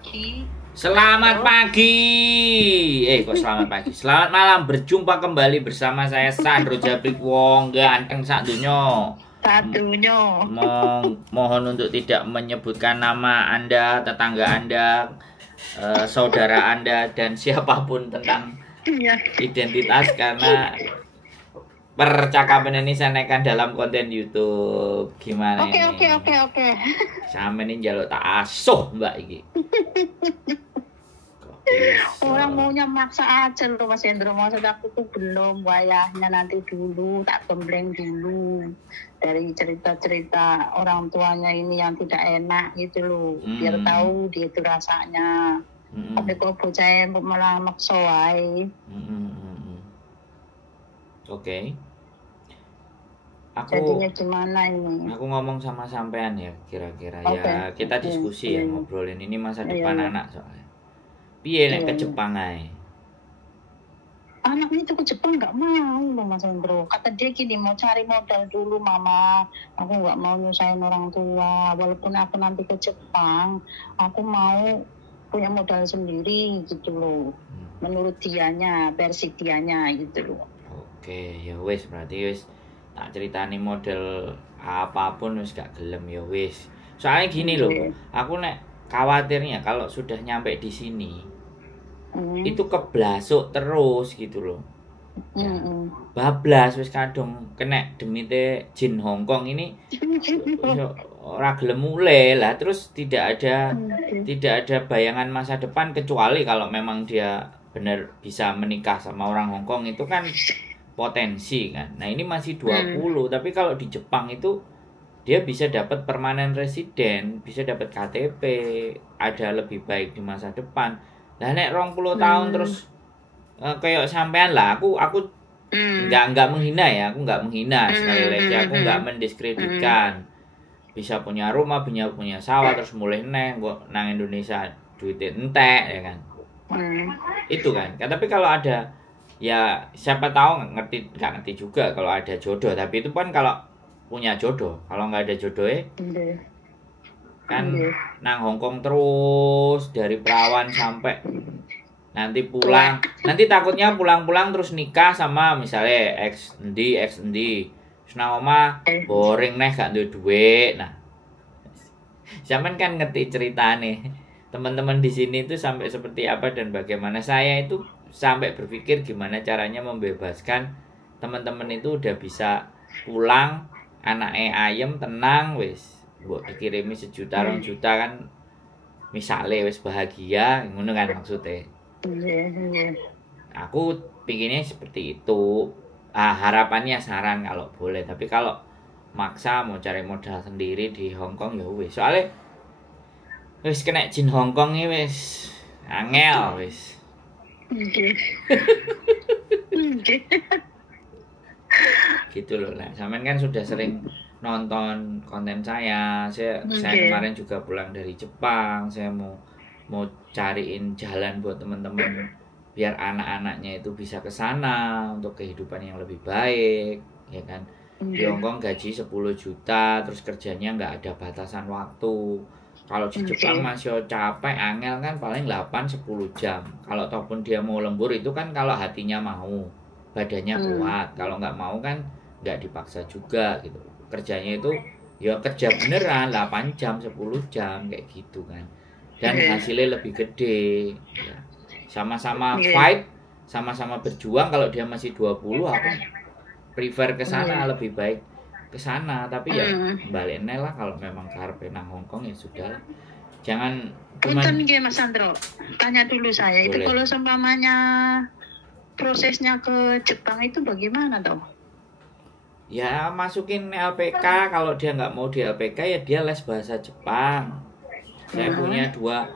pagi. Selamat pagi. Kok selamat pagi? Selamat malam. Berjumpa kembali bersama saya Sandro Jabrik Wong ganteng sak dunyo. Satunya. Mohon untuk tidak menyebutkan nama Anda, tetangga Anda, saudara Anda dan siapapun tentang identitas karena percakapan ini saya naikkan dalam konten YouTube. Gimana ini? Oke. Sama ini jaluk tak asuh Mbak iki. Orang maunya maksa aja loh Mas Hendro. Maksud aku tuh belum wayahnya, nanti dulu tak gembleng dulu dari cerita-cerita orang tuanya ini yang tidak enak gitu loh. Biar tahu dia itu rasanya. Tapi kok bocah malah maksa wae. Oke. Jadinya gimana ini? Aku ngomong sama sampean ya kira-kira ya kita diskusi ya ngobrolin ini masa depan anak soalnya. Piye nek ke Jepang ae? Anaknya itu ke Jepang nggak mau loh Mas Hendro. Kata dia gini, mau cari modal dulu mama. Aku nggak mau nyusahin orang tua. Walaupun aku nanti ke Jepang, aku mau punya modal sendiri gitu loh. Menurut dianya, versi dianya gitu loh. Oke, ya wis berarti wis tak ceritani model apapun wis gak gelem ya wis. Soalnya gini loh, aku nek khawatirnya kalau sudah nyampe di sini itu keblasuk terus gitu loh. Bablas wis kadung kena demite jin Hongkong ini ora gelem mulai lah, terus tidak ada bayangan masa depan kecuali kalau memang dia benar bisa menikah sama orang Hongkong itu kan potensi kan. Nah, ini masih 20, tapi kalau di Jepang itu dia bisa dapat permanen resident, bisa dapat KTP, ada lebih baik di masa depan. Lah nek 20 tahun terus kayak sampean lah, aku enggak menghina ya, aku enggak menghina sekali lagi, aku enggak mendiskreditkan. Bisa punya rumah, punya sawah terus mulai kok nang Indonesia duitnya entek ya kan. Itu kan. Tapi kalau ada ya siapa tahu nggak ngerti juga kalau ada jodoh, tapi itu kan kalau punya jodoh. Kalau nggak ada jodoh kan nang Hongkong terus dari perawan sampai nanti pulang. Nanti takutnya pulang-pulang terus nikah sama misalnya ex endi. Terus nang omah boring nih gak duit. Nah, zaman kan ngerti ceritane. Teman-teman di sini itu sampai seperti apa dan bagaimana. Saya itu sampai berpikir gimana caranya membebaskan teman-teman itu udah bisa pulang, anaknya ayem tenang wis mbok dikirimi 1 juta 2 juta kan misale wis bahagia ngono kan maksudnya. Aku pinginnya seperti itu. Harapannya saran kalau boleh, tapi kalau maksa mau cari modal sendiri di Hongkong ya wis. Soalnya wis kena jin Hongkong ini wis angel wis. Gitu loh lah. Sampean kan sudah sering nonton konten saya kemarin juga pulang dari Jepang. Saya mau cariin jalan buat teman-teman biar anak-anaknya itu bisa ke sana untuk kehidupan yang lebih baik, ya kan. Di Hongkong gaji 10 juta, terus kerjanya nggak ada batasan waktu. Kalau di Jepang masih capek, angel kan paling 8-10 jam. Kalau ataupun dia mau lembur itu kan kalau hatinya mau, badannya kuat. Kalau nggak mau kan nggak dipaksa juga gitu. Kerjanya itu ya kerja beneran 8 jam, 10 jam kayak gitu kan. Dan hasilnya lebih gede. Ya. Sama-sama fight, sama-sama berjuang. Kalau dia masih 20, aku prefer ke sana, lebih baik ke sana. Tapi ya balik lah kalau memang karepe nang Hongkong ya sudah. Jangan Punten nggih Mas Sandro. Tanya dulu saya, boleh. Itu kalau seumpamanya prosesnya ke Jepang itu bagaimana toh? Ya masukin LPK, kalau dia nggak mau di LPK ya dia les bahasa Jepang. Saya punya dua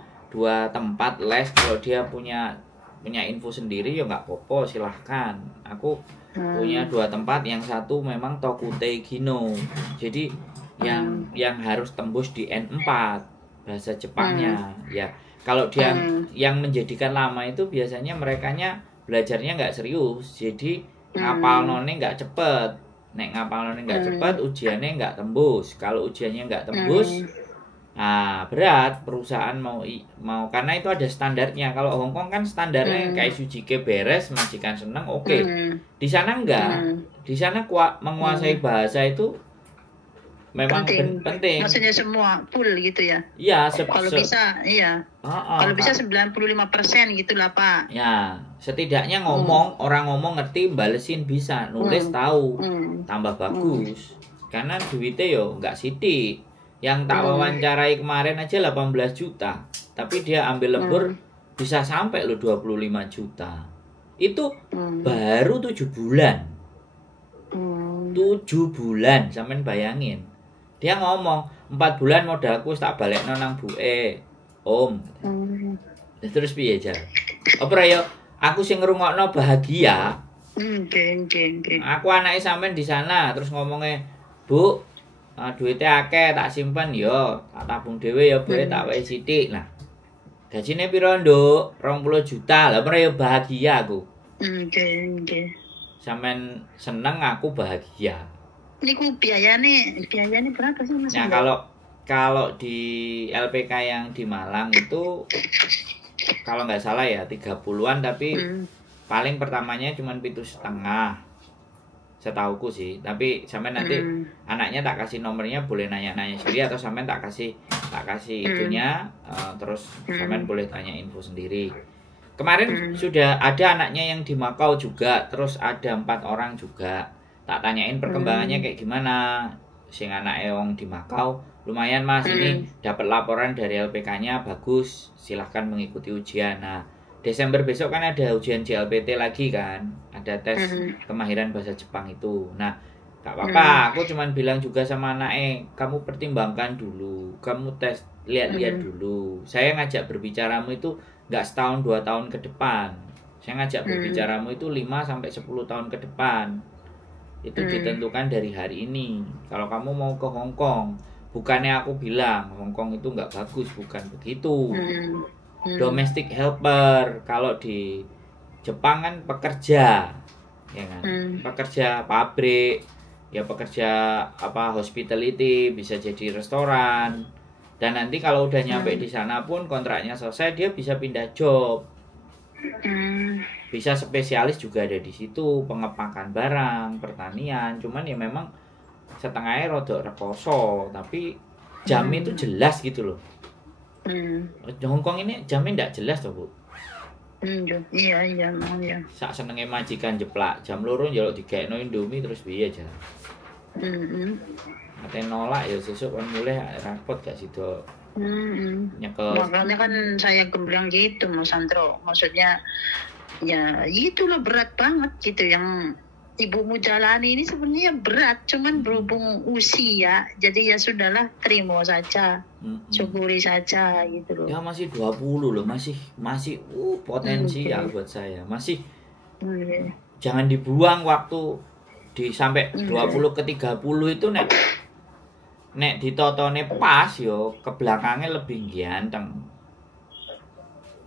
tempat les. Kalau dia punya info sendiri ya nggak apa-apa, silahkan. Aku punya 2 tempat, yang satu memang Tokutei Gino. Jadi yang harus tembus di N4 bahasa Jepangnya. Ya kalau dia yang menjadikan lama itu biasanya merekanya belajarnya nggak serius. Jadi ngapal none nggak cepet. Nek ngapal none nggak cepet, ujiannya nggak tembus. Kalau ujiannya nggak tembus, Nah, berat perusahaan mau karena itu ada standarnya. Kalau Hong Kong kan standarnya kayak Sujike beres, majikan senang, oke. Di sana enggak. Di sana menguasai bahasa itu memang penting. Maksudnya semua full gitu ya? Iya, kalau bisa, iya. Kalau bisa 95% gitu lah, Pak. Ya, setidaknya orang ngomong ngerti, balesin bisa, nulis tahu, tambah bagus. Karena duitnya yo enggak sidik. Yang tak wawancarai kemarin aja 18 juta. Tapi dia ambil lembur bisa sampai lo 25 juta. Itu baru 7 bulan. 7 bulan, sampean bayangin. Dia ngomong, 4 bulan modalku tak balik nang buke. Om. Terus piye jar? Apa yo aku sing ngrungokno bahagia. Aku anake sampean di sana terus ngomongnya, "Bu, duitnya akeh tak simpen yo, tak tabung dhewe ya boleh tak wae sithik." Nah, gajine piro, Nduk? 20 juta. Lah ora yo bahagia aku. Sampean seneng aku bahagia. Niku biayane berapa sih Mas? Nah, kalau di LPK yang di Malang itu kalau nggak salah ya 30-an tapi paling pertamanya cuma 7,5. Setauku sih, tapi sampean nanti anaknya tak kasih nomornya, boleh nanya-nanya sendiri atau sampean tak kasih itunya, terus sampean boleh tanya info sendiri. Kemarin sudah ada anaknya yang di Makau juga, terus ada 4 orang juga. Tak tanyain perkembangannya kayak gimana. Sing anaknya wong di Makau, lumayan Mas, ini dapat laporan dari LPK-nya bagus, silahkan mengikuti ujian. Nah, Desember besok kan ada ujian JLPT lagi kan, ada tes kemahiran bahasa Jepang itu. Nah, gak apa-apa, aku cuman bilang juga sama anaknya, kamu pertimbangkan dulu, kamu tes, lihat-lihat dulu. Saya ngajak berbicaramu itu gak setahun 2 tahun ke depan. Saya ngajak berbicaramu itu 5-10 tahun ke depan. Itu ditentukan dari hari ini. Kalau kamu mau ke Hong Kong, bukannya aku bilang Hong Kong itu gak bagus, bukan begitu. Domestic helper, kalau di Jepang kan pekerja, ya kan, pekerja pabrik, ya pekerja hospitality, bisa jadi restoran, dan nanti kalau udah nyampe di sana pun kontraknya selesai dia bisa pindah job, bisa spesialis juga ada di situ, pengepakan barang, pertanian, cuman ya memang setengahnya rodok rekoso, tapi jamnya itu jelas gitu loh. Hong Kong ini jamnya ndak jelas toh Bu? Iya. Sak senenge majikan jeplak, jam 2 njaluk digekno Indomie terus piye aja. Ate nolak ya sesuk kan mulai rapot gak sido. Nyekel. Makanya kan saya bilang gitu Mas Sandro, maksudnya ya itulah berat banget gitu yang ibumu jalani ini sebenarnya berat, cuman berhubung usia, jadi ya sudahlah, terima saja, syukuri saja gitu loh. Ya masih 20 loh, masih potensial buat saya, masih jangan dibuang waktu sampai 20 ke 30 itu nek ditotone pas yo ke belakangnya lebih ganteng.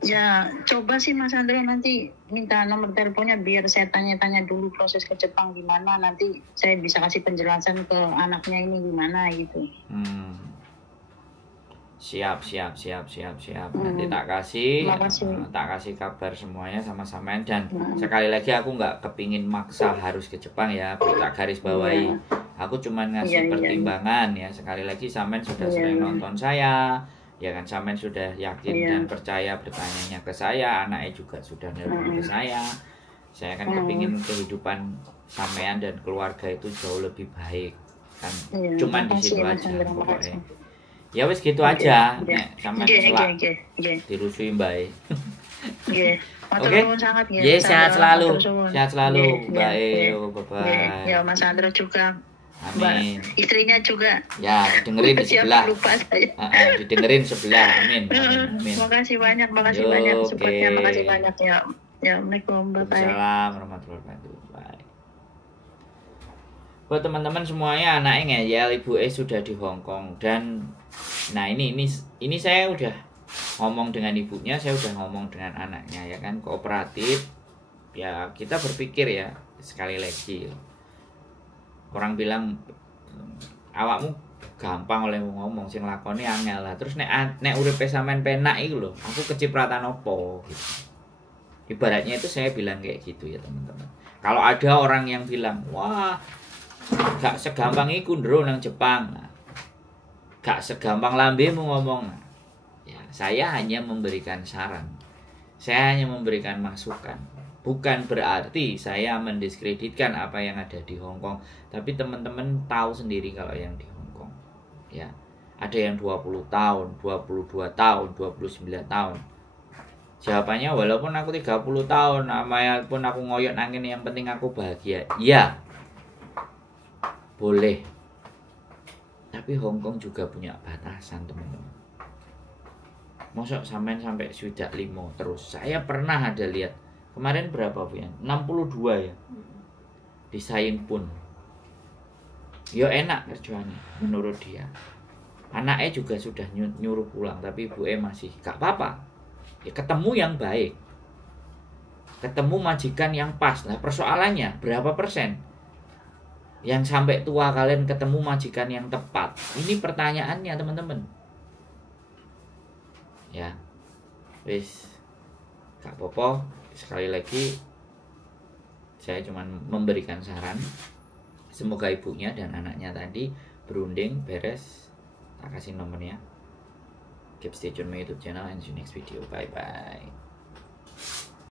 Ya, coba sih Mas Andre nanti minta nomor teleponnya biar saya tanya-tanya dulu proses ke Jepang gimana, nanti saya bisa kasih penjelasan ke anaknya ini gimana gitu. Siap. Nanti tak kasih kabar semuanya sama sampean, dan sekali lagi aku nggak kepingin maksa harus ke Jepang ya, tak garis bawahi. Aku cuman ngasih pertimbangan ya. Sekali lagi sampean sudah sering nonton saya. Ya kan, sampean sudah yakin dan percaya bertanyanya ke saya, anaknya juga sudah nelpon ke saya. Saya kan kepingin kehidupan sampean dan keluarga itu jauh lebih baik kan. Cuman di situ aja pokoknya. Ya wis gitu aja. Nek sampean selak dirusui Mbak. Nggih. Oke. Yes, sehat selalu. Bye. Bye. Ya Mas Sandro juga. Amin. Istrinya juga. Ya, didengerin di sebelah. Lupa saya. Didengerin sebelah. Amin. Makasih banyak. Supportnya makasih banyak ya. Ya, Assalamualaikum. Bye. Assalamualaikum warahmatullahi wabarakatuh. Bye. Buat teman-teman semuanya, anaknya ngeyel, ibu sudah di Hong Kong, dan nah ini saya udah ngomong dengan ibunya, saya udah ngomong dengan anaknya ya kan, kooperatif. Ya, kita berpikir ya, sekali lagi. Orang bilang awakmu gampang oleh ngomong, sing lakoni angel lah. Terus nek uripe sampean penak iku lho, aku kecipratan opo gitu. Ibaratnya itu saya bilang kayak gitu ya teman-teman. Kalau ada orang yang bilang, wah gak segampang iku ndro nang Jepang, nah, gak segampang lambemu ngomong, nah, ya saya hanya memberikan saran, saya hanya memberikan masukan. Bukan berarti saya mendiskreditkan apa yang ada di Hong Kong, tapi teman-teman tahu sendiri kalau yang di Hong Kong, ya ada yang 20 tahun, 22 tahun, 29 tahun. Jawabannya walaupun aku 30 tahun, pun aku ngoyot nangin, yang penting aku bahagia. Iya, boleh. Tapi Hong Kong juga punya batasan teman-teman. Mosok sampai sudah 5 terus. Saya pernah ada lihat kemarin berapa Bu ya? 62 ya. Disaing pun. Yo enak kerjaannya menurut dia. Anaknya juga sudah nyuruh pulang, tapi ibunya masih gak apa-apa. Ya ketemu yang baik. Ketemu majikan yang pas. Nah, persoalannya berapa persen yang sampai tua kalian ketemu majikan yang tepat? Ini pertanyaannya teman-teman. Ya. Wis gak apa-apa. Sekali lagi saya cuma memberikan saran. Semoga ibunya dan anaknya tadi berunding beres. Tak kasih nomornya. Keep stay tune my YouTube channel and see you next video. Bye bye.